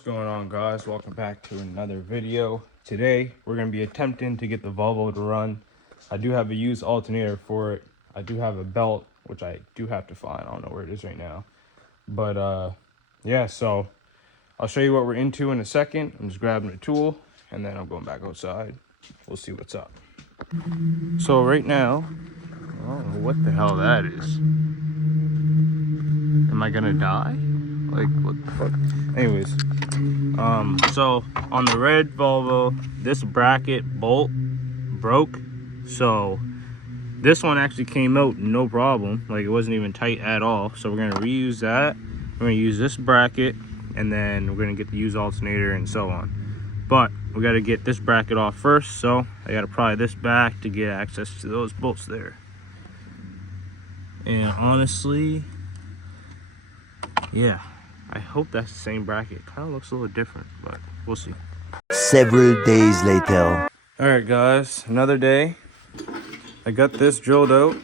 What's going on, guys? Welcome back to another video. Today we're going to be attempting to get the Volvo to run. I do have a used alternator for it. I do have a belt, which I do have to find. I don't know where it is right now, but yeah, so I'll show you what we're into in a second. I'm just grabbing a tool and then I'm going back outside. We'll see what's up. So right now, I don't know what the hell that is. Am I gonna die? Like, what the fuck? Anyways, so on the red Volvo, this bracket bolt broke. So this one actually came out no problem. Like, it wasn't even tight at all. So we're gonna reuse that. We're gonna use this bracket, and then we're gonna get the used alternator and so on. But we gotta get this bracket off first. So I gotta pry this back to get access to those bolts there. And honestly, yeah, I hope that's the same bracket. Kind of looks a little different, but we'll see. Several days later. All right, guys, another day. I got this drilled out,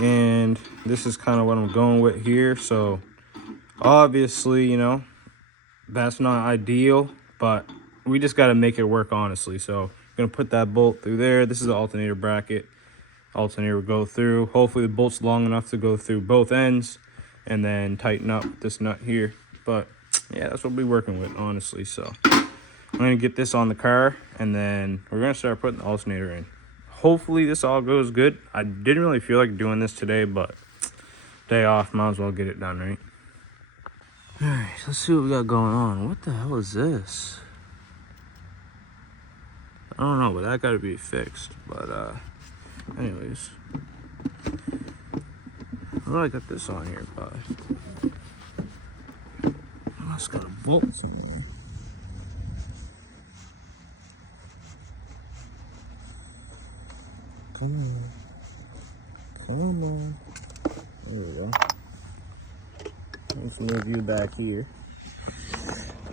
and this is kind of what I'm going with here. So obviously, you know, that's not ideal, but we just got to make it work, honestly. So I'm gonna put that bolt through there. This is the alternator bracket. Alternator will go through. Hopefully the bolt's long enough to go through both ends, and then tighten up this nut here. But yeah, that's what we'll be working with, honestly. So I'm gonna get this on the car, and then we're gonna start putting the alternator in. Hopefully this all goes good. I didn't really feel like doing this today, but day off, might as well get it done, right? All right, let's see what we got going on. What the hell is this? I don't know, but that gotta be fixed. But anyways, well, I got this on here, but oh, it's got a bolt somewhere. Come on. Come on. There we go. Let's move you back here.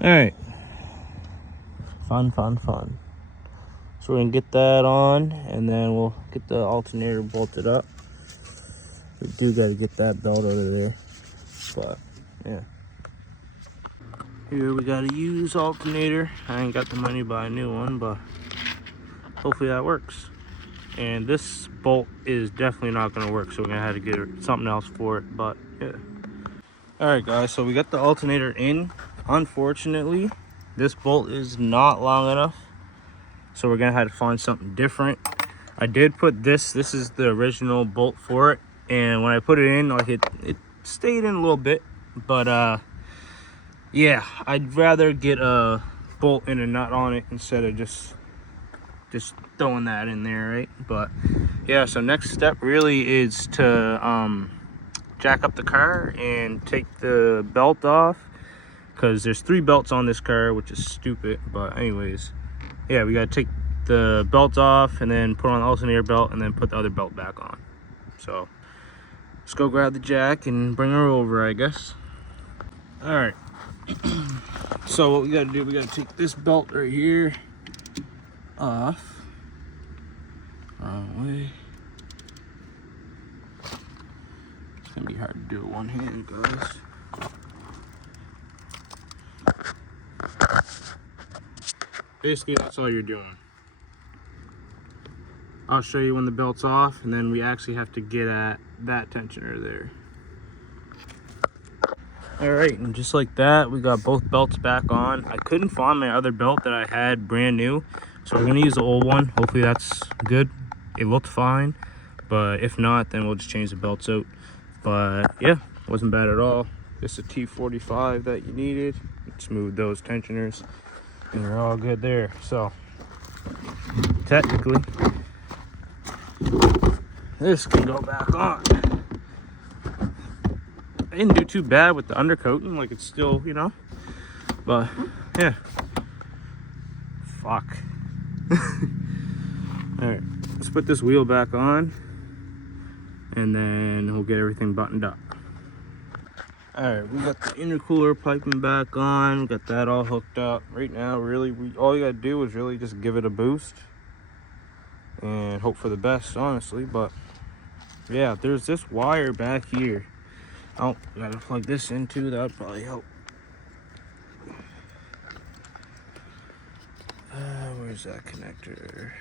Alright. Fun. So we're gonna get that on, and then we'll get the alternator bolted up. We do gotta get that belt out of there. But yeah. Here we got a used alternator. I ain't got the money to buy a new one, but hopefully that works. And this bolt is definitely not gonna work, so we're gonna have to get something else for it, but yeah. All right, guys, so we got the alternator in. Unfortunately, this bolt is not long enough, so we're gonna have to find something different. I did put this is the original bolt for it, and when I put it in, like it stayed in a little bit, but yeah, I'd rather get a bolt and a nut on it instead of just throwing that in there, right? But yeah, so next step really is to jack up the car and take the belt off, because there's 3 belts on this car, which is stupid. But anyways, yeah, we gotta take the belt off and then put on the alternator belt and then put the other belt back on. So let's go grab the jack and bring her over, I guess. All right. So what we gotta do, we gotta take this belt right here off. Wrong way. It's gonna be hard to do with one hand, guys. Basically, that's all you're doing. I'll show you when the belt's off, and then we actually have to get at that tensioner there. All right, and just like that, we got both belts back on. I couldn't find my other belt that I had brand new, so we're gonna use the old one. Hopefully that's good. It looked fine, but if not, then we'll just change the belts out. But yeah, wasn't bad at all. Just a T45 that you needed. Smooth those tensioners, and we're all good there. So technically, this can go back on. I didn't do too bad with the undercoating, like it's still, you know, but yeah. Fuck. All right, let's put this wheel back on, and then we'll get everything buttoned up. All right, we got the intercooler piping back on. We got that all hooked up. Right now, really, all you gotta do is really just give it a boost and hope for the best, honestly. But yeah, there's this wire back here. Oh, gotta plug this in too. That would probably help. Where's that connector?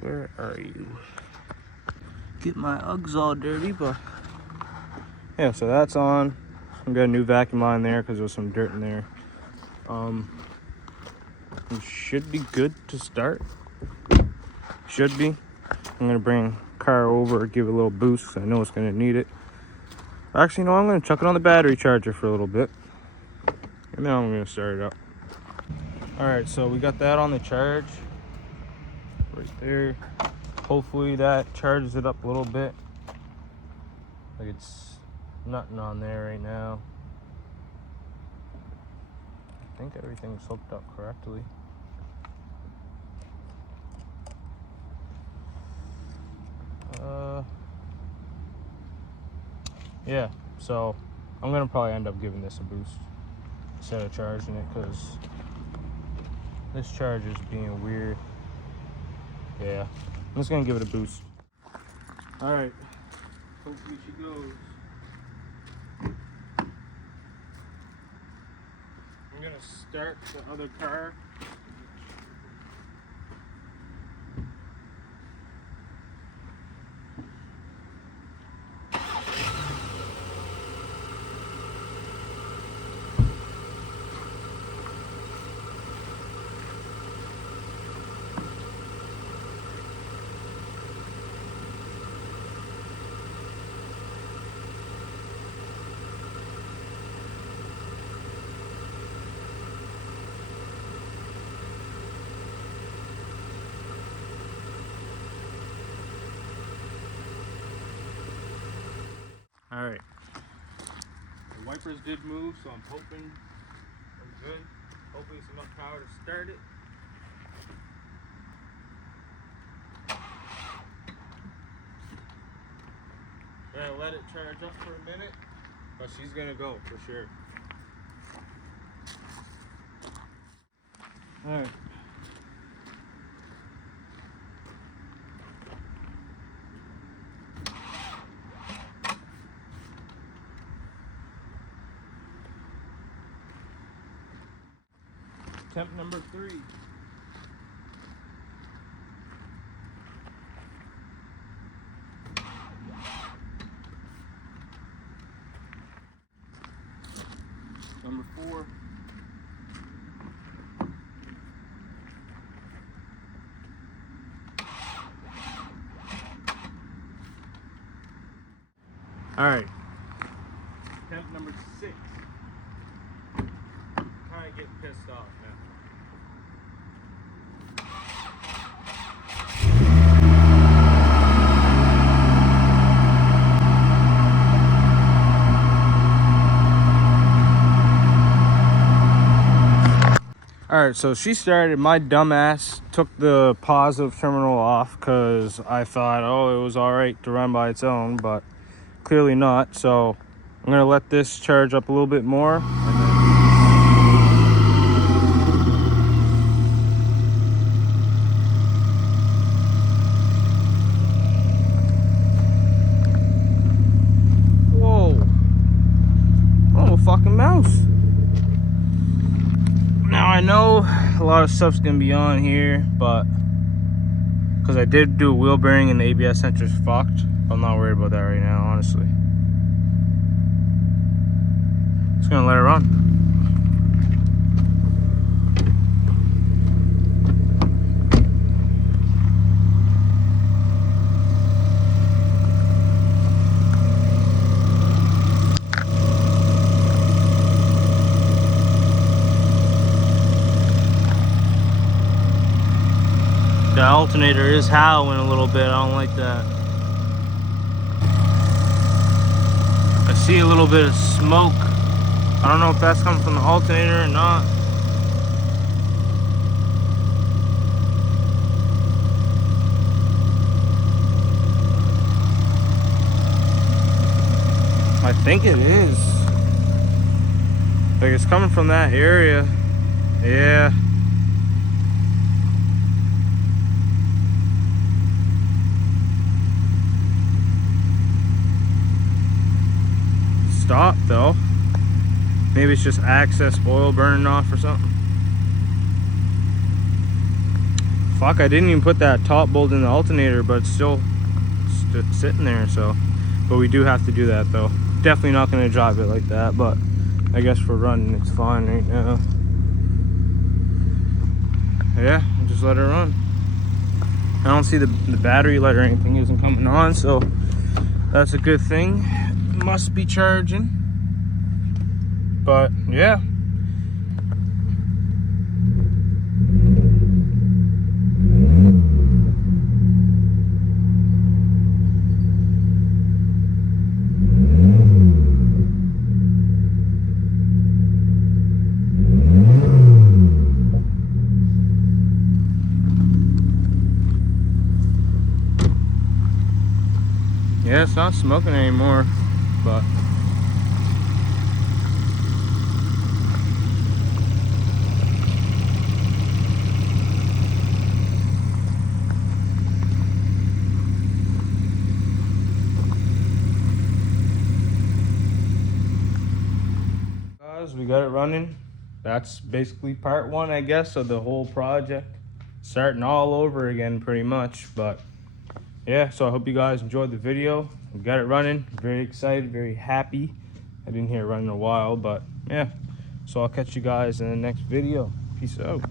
Where are you? Get my Uggs all dirty, but yeah, so that's on. I got a new vacuum line there because there was some dirt in there. We should be good to start. Should be. I'm gonna bring car over, give it a little boost. I know it's gonna need it. Actually, no, I'm gonna chuck it on the battery charger for a little bit, and then I'm gonna start it up. All right, so we got that on the charge right there. Hopefully that charges it up a little bit. Like it's nothing on there right now. I think everything's hooked up correctly. Yeah, so I'm gonna probably end up giving this a boost instead of charging it because this charge is being weird. Yeah, I'm just gonna give it a boost. All right, hopefully she goes. I'm gonna start the other car. All right, the wipers did move, so I'm hoping I'm good. Hopefully it's enough power to start it. I'm gonna let it charge up for a minute, but she's gonna go for sure. All right. Temp number 3. Number 4. All right. Temp number 6. Kind of getting pissed off now. All right, so she started. My dumbass took the positive terminal off because I thought, oh, it was all right to run by its own, but clearly not. So I'm gonna let this charge up a little bit more. Whoa! Oh, fucking mouse! Now I know a lot of stuff's gonna be on here, but because I did do a wheel bearing and the ABS sensor's fucked, I'm not worried about that right now, honestly. Just gonna let it run. The alternator is howling a little bit. I don't like that. I see a little bit of smoke. I don't know if that's coming from the alternator or not. I think it is. Like it's coming from that area. Yeah. Stop though. Maybe it's just excess oil burning off or something. Fuck, I didn't even put that top bolt in the alternator, but it's still sitting there, so. But we do have to do that though. Definitely not gonna drive it like that, but I guess for running it's fine right now. Yeah, I'll just let it run. I don't see the battery light or anything isn't coming on, so that's a good thing. It must be charging. But yeah. Yeah, it's not smoking anymore, but guys, we got it running. That's basically part one, I guess, of the whole project. Starting all over again pretty much, but yeah, so I hope you guys enjoyed the video. We got it running. Very excited, very happy. I didn't hear it run in a while, but yeah. So I'll catch you guys in the next video. Peace out.